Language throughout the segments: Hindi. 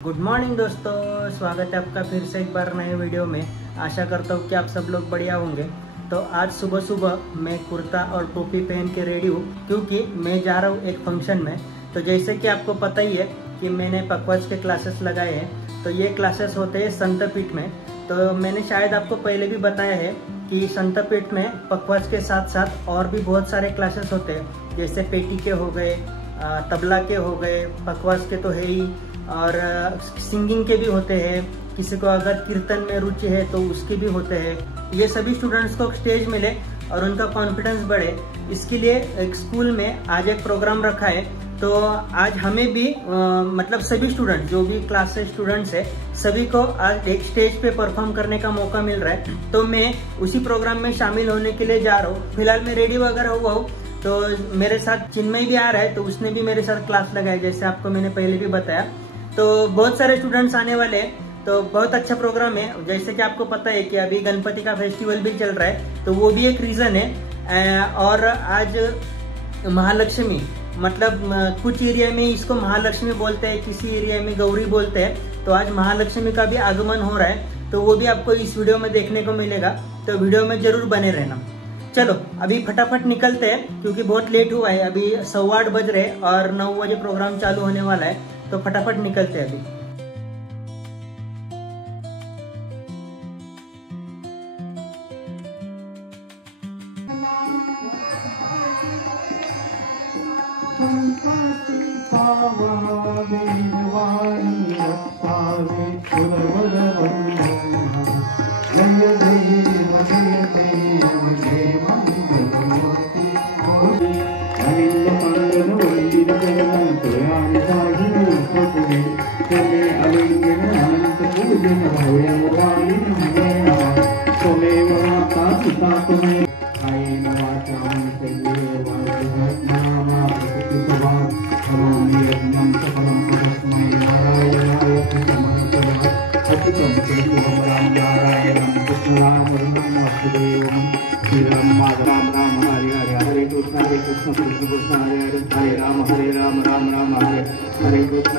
गुड मॉर्निंग दोस्तों, स्वागत है आपका फिर से एक बार नए वीडियो में। आशा करता हूँ कि आप सब लोग बढ़िया होंगे। तो आज सुबह सुबह मैं कुर्ता और टोपी पहन के रेडी हूँ क्योंकि मैं जा रहा हूँ एक फंक्शन में। तो जैसे कि आपको पता ही है कि मैंने पखवाज के क्लासेस लगाए हैं। तो ये क्लासेस होते हैं संतपीठ में। तो मैंने शायद आपको पहले भी बताया है कि संतपीठ में पखवाज के साथ साथ और भी बहुत सारे क्लासेस होते हैं, जैसे पेटी के हो गए, तबला के हो गए, पखवाज के तो है ही, और सिंगिंग के भी होते हैं। किसी को अगर कीर्तन में रुचि है तो उसके भी होते हैं। ये सभी स्टूडेंट्स को स्टेज मिले और उनका कॉन्फिडेंस बढ़े, इसके लिए एक स्कूल में आज एक प्रोग्राम रखा है। तो आज हमें भी मतलब सभी स्टूडेंट जो भी क्लास से स्टूडेंट्स है सभी को आज एक स्टेज पे परफॉर्म करने का मौका मिल रहा है। तो मैं उसी प्रोग्राम में शामिल होने के लिए जा रहा हूँ। फिलहाल मैं रेडी वगैरह हुआ हूँ। तो मेरे साथ चिन्मय भी आ रहा है, तो उसने भी मेरे साथ क्लास लगाया जैसे आपको मैंने पहले भी बताया। तो बहुत सारे स्टूडेंट्स आने वाले हैं, तो बहुत अच्छा प्रोग्राम है। जैसे कि आपको पता है कि अभी गणपति का फेस्टिवल भी चल रहा है, तो वो भी एक रीजन है। और आज महालक्ष्मी, मतलब कुछ एरिया में इसको महालक्ष्मी बोलते हैं, किसी एरिया में गौरी बोलते हैं। तो आज महालक्ष्मी का भी आगमन हो रहा है, तो वो भी आपको इस वीडियो में देखने को मिलेगा। तो वीडियो में जरूर बने रहना। चलो अभी फटाफट निकलते हैं क्योंकि बहुत लेट हुआ है। अभी 8:15 बज रहे और 9 बजे प्रोग्राम चालू होने वाला है। तो फटाफट निकलते हैं अभी। हरे राम राम राम हरे कृष्ण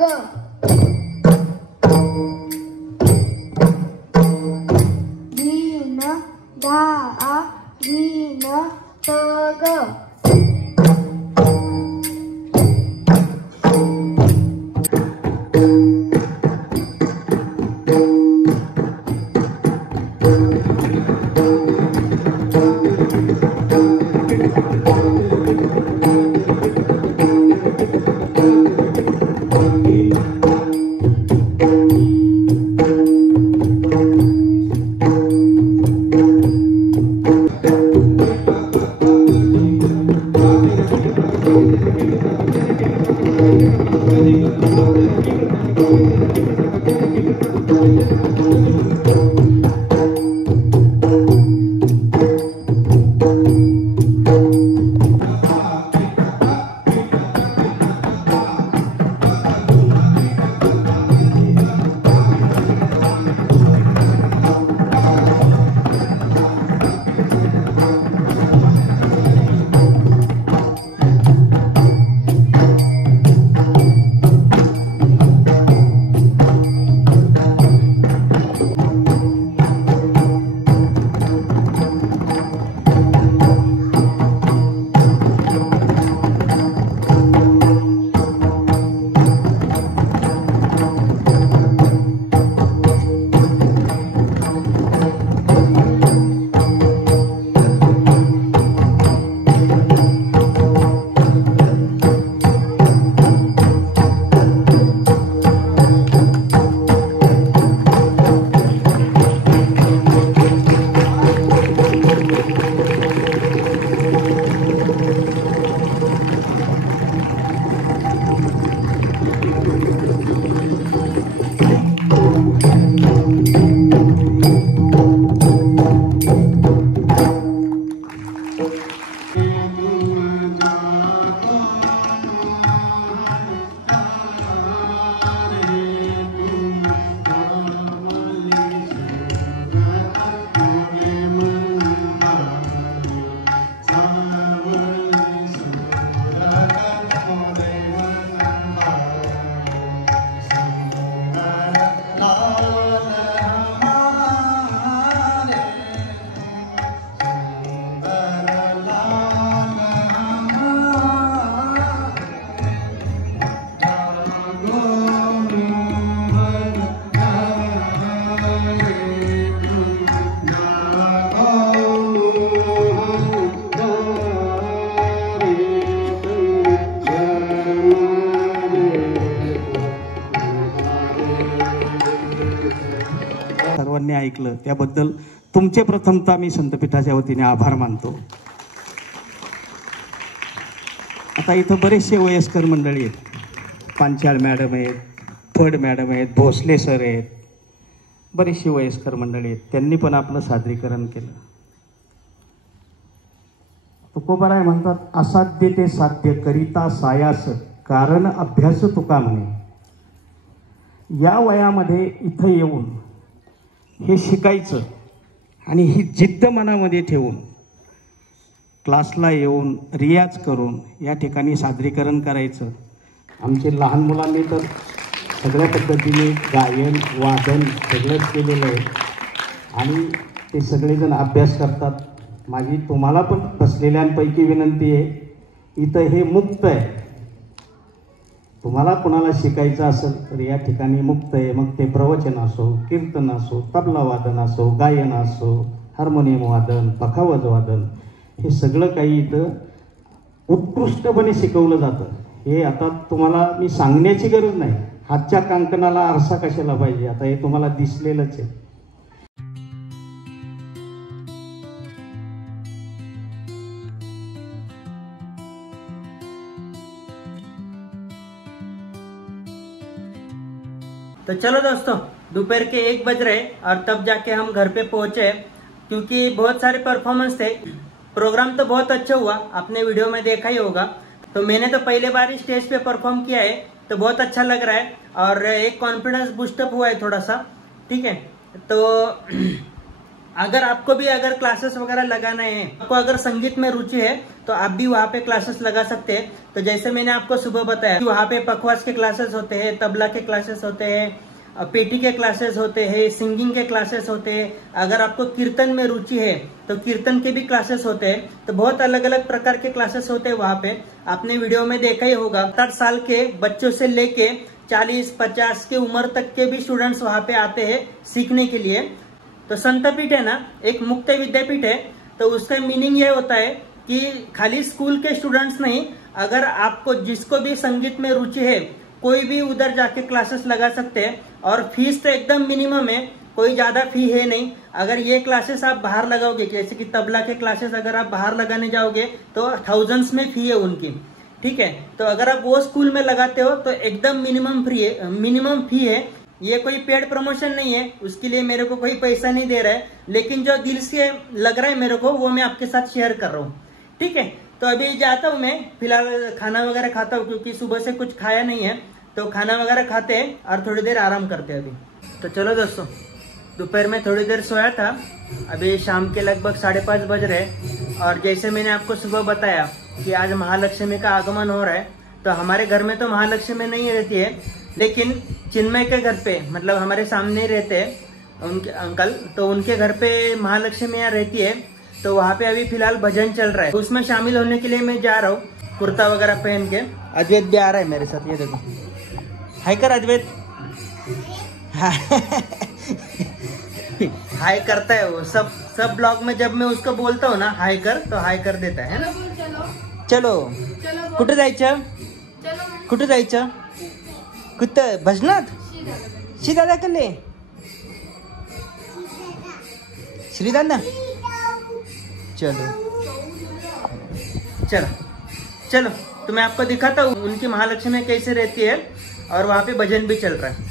ग धीन धा धीन त ग सर्वांनी ऐकलं त्याबद्दल तुमचे प्रथमतः मी संतपीठाच्या वतीने आभार मानतो. आता इथं बरेचसे वयस्कर मंडळी आहेत. पांचाळ मॅडम आहेत, फड मॅडम आहेत, भोसले सर आहेत, बरेचशी वयस्कर मंडळी आहेत. त्यांनी पण आपलं सादरीकरण केलं. तुकोबाराय म्हणतात, असाध्य ते साध्य करिता सायास कारण अभ्यास तुका म्हणे. या वयामध्ये इथं येऊन हे शिकायचं आणि ही जिद्द मनामध्ये ठेवून क्लासला येऊन रियाज करून या ठिकाणी सादरीकरण करायचं. आमचे लहान मुलांनी तर सगळ्या पद्धतीने गायन वादन सगळंच केलेलं आहे आणि ते सगळेजण अभ्यास करतात. माझी तुम्हाला पण बसलेल्यांपैकी विनंती आहे, इथं हे मुक्त आहे. तुम्हाला कोणाला शिकायचं असेल तर या ठिकाणी मुक्त आहे. मग ते प्रवचन असो, कीर्तन असो, तबला वादन असो, गायन असो, हार्मोनियम वादन, पखावज वादन, हे सगळं काही इथं उत्कृष्टपणे शिकवलं जातं. हे आता तुम्हाला मी सांगण्याची गरज नाही. हातच्या कांकणाला आरसा कशाला पाहिजे, आता हे तुम्हाला दिसलेलंच आहे. तो चलो दोस्तों, दोपहर के 1 बज रहे और तब जाके हम घर पे पहुंचे, क्योंकि बहुत सारे परफॉर्मेंस थे. प्रोग्राम तो बहुत अच्छा हुआ, आपने वीडियो में देखा ही होगा. तो मैंने तो पहले बार ही स्टेज पे परफॉर्म किया है, तो बहुत अच्छा लग रहा है और एक कॉन्फिडेंस बूस्टअप हुआ है थोड़ा सा. ठीक है, तो अगर आपको भी अगर क्लासेस वगैरह लगाना है, आपको अगर संगीत में रुचि है तो आप भी वहाँ पे क्लासेस लगा सकते हैं। तो जैसे मैंने आपको सुबह बताया कि वहाँ पे पखवाज के क्लासेस होते हैं, तबला के क्लासेस होते हैं, पेटी के क्लासेस होते हैं, सिंगिंग के क्लासेस होते हैं। अगर आपको कीर्तन में रुचि है तो कीर्तन के भी क्लासेस होते हैं। तो बहुत अलग अलग प्रकार के क्लासेस होते हैं वहाँ पे। आपने वीडियो में देखा ही होगा, 7 साल के बच्चों से लेके 40-50 की उम्र तक के भी स्टूडेंट्स वहाँ पे आते हैं सीखने के लिए। तो संतपीठ है ना, एक मुक्त विद्यापीठ है। तो उसका मीनिंग ये होता है कि खाली स्कूल के स्टूडेंट्स नहीं, अगर आपको जिसको भी संगीत में रुचि है कोई भी उधर जाके क्लासेस लगा सकते हैं। और फीस तो एकदम मिनिमम है, कोई ज्यादा फी है नहीं। अगर ये क्लासेस आप बाहर लगाओगे, जैसे कि तबला के क्लासेस अगर आप बाहर लगाने जाओगे तो थाउजेंड्स में फी है उनकी, ठीक है। तो अगर आप वो स्कूल में लगाते हो तो एकदम मिनिमम फी है। ये कोई पेड प्रमोशन नहीं है, उसके लिए मेरे को कोई पैसा नहीं दे रहा है, लेकिन जो दिल से लग रहा है मेरे को वो मैं आपके साथ शेयर कर रहा हूँ, ठीक है। तो अभी जाता हूँ मैं, फिलहाल खाना वगैरह खाता हूँ क्योंकि सुबह से कुछ खाया नहीं है। तो खाना वगैरह खाते हैं और थोड़ी देर आराम करते हैं अभी। तो चलो दोस्तों, दोपहर में थोड़ी देर सोया था, अभी शाम के लगभग 5:30 बज रहे। और जैसे मैंने आपको सुबह बताया कि आज महालक्ष्मी का आगमन हो रहा है। तो हमारे घर में तो महालक्ष्मी नहीं रहती है, लेकिन चिन्मय के घर पे, मतलब हमारे सामने ही रहते हैं उनके अंकल, तो उनके घर पे महालक्ष्मी यहाँ रहती है। तो वहाँ पे अभी फिलहाल भजन चल रहा है, उसमें शामिल होने के लिए मैं जा रहा हूँ कुर्ता वगैरह पहन के। अद्वैत भी आ रहा है मेरे साथ, ये देखो, हाय कर अद्वैत। हाय करता है वो, सब ब्लॉग में जब मैं उसको बोलता हूँ ना हाय कर, तो हाय कर देता है ना। चलो कुठे जायचं, कुठे जायचं, कुठं भजनात, श्रीदादा कले, श्रीदादा, चलो चलो चलो। तो मैं आपको दिखाता हूँ उनकी महालक्ष्मी कैसे रहती है, और वहाँ पे भजन भी चल रहा है।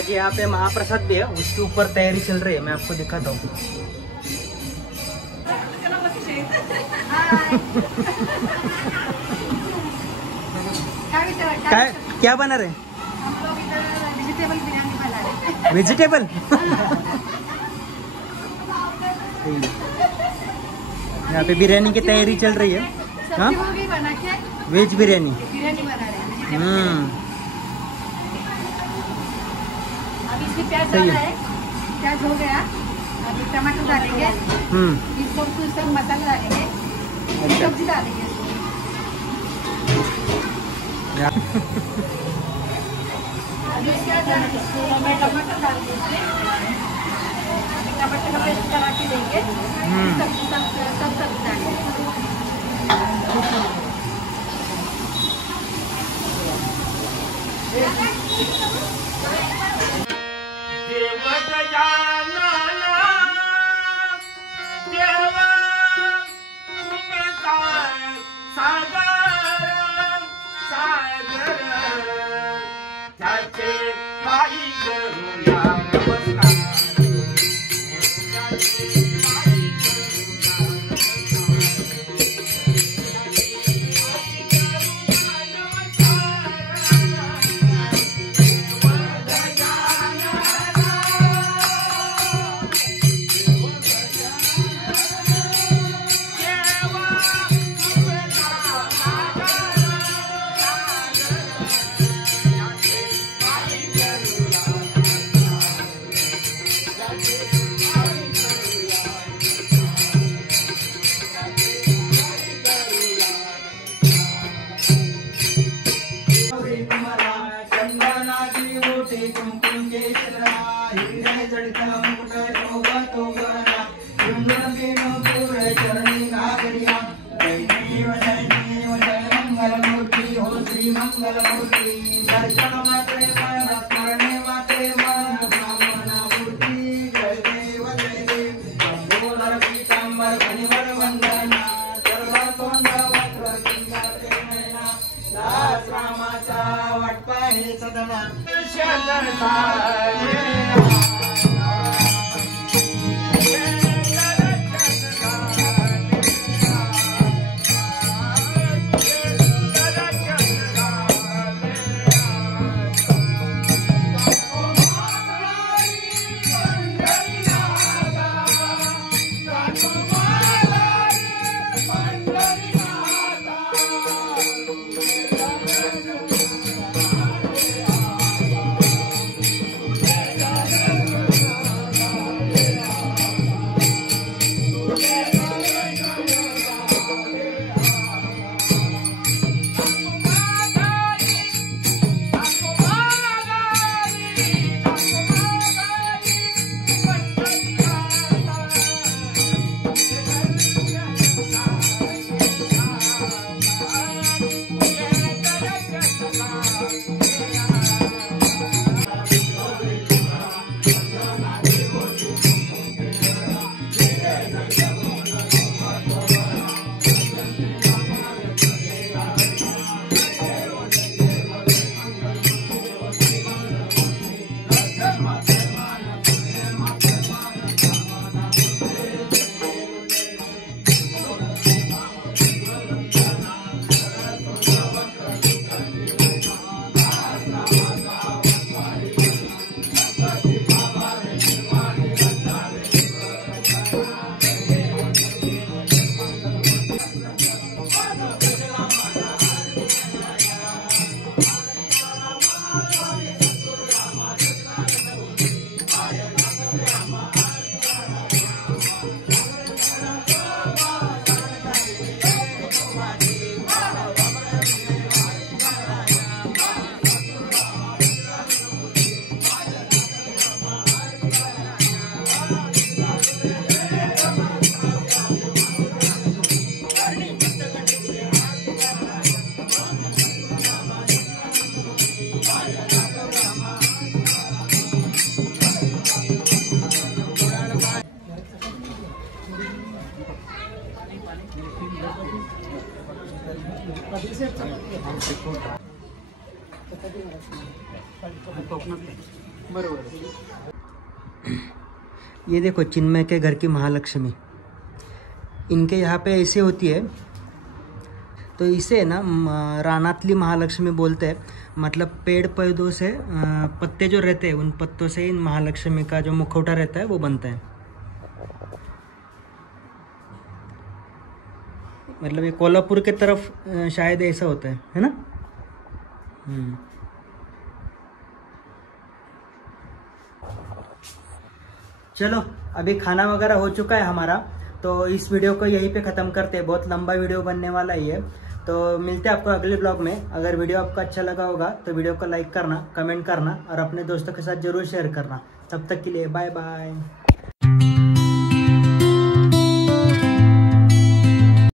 आज यहाँ पे महाप्रसाद भी है, उसके ऊपर तैयारी चल रही है, मैं आपको दिखाता हूँ। क्या बना रहे? वेजिटेबल बिरयानी बना रहे। वेजिटेबल यहाँ पे बिरयानी की तैयारी चल रही है। हाँ, बना के वेज बिरयानी बना रहे हैं। अभी इसमें प्याज डाला है, प्याज हो गया, अभी टमाटर डालेंगे, सब मसाला डालेंगे, सब्जी डालेंगे। अभी मैं टमाटर डाल देंगे, टमाटर का पेस्ट करा के देंगे, सब सब्जी डालेंगे। कोकणात बरोबर। ये देखो चिन्मय के घर की महालक्ष्मी, इनके यहाँ पे ऐसे होती है, तो इसे ना रानातली महालक्ष्मी बोलते हैं। मतलब पेड़ पौधों से पत्ते जो रहते हैं उन पत्तों से इन महालक्ष्मी का जो मुखौटा रहता है वो बनता है। मतलब ये कोल्हापुर के तरफ शायद ऐसा होता है ना। चलो अभी खाना वगैरह हो चुका है हमारा, तो इस वीडियो को यहीं पे ख़त्म करते हैं। बहुत लंबा वीडियो बनने वाला ही है, तो मिलते हैं आपको अगले ब्लॉग में। अगर वीडियो आपको अच्छा लगा होगा तो वीडियो को लाइक करना, कमेंट करना और अपने दोस्तों के साथ ज़रूर शेयर करना। तब तक के लिए बाय बाय।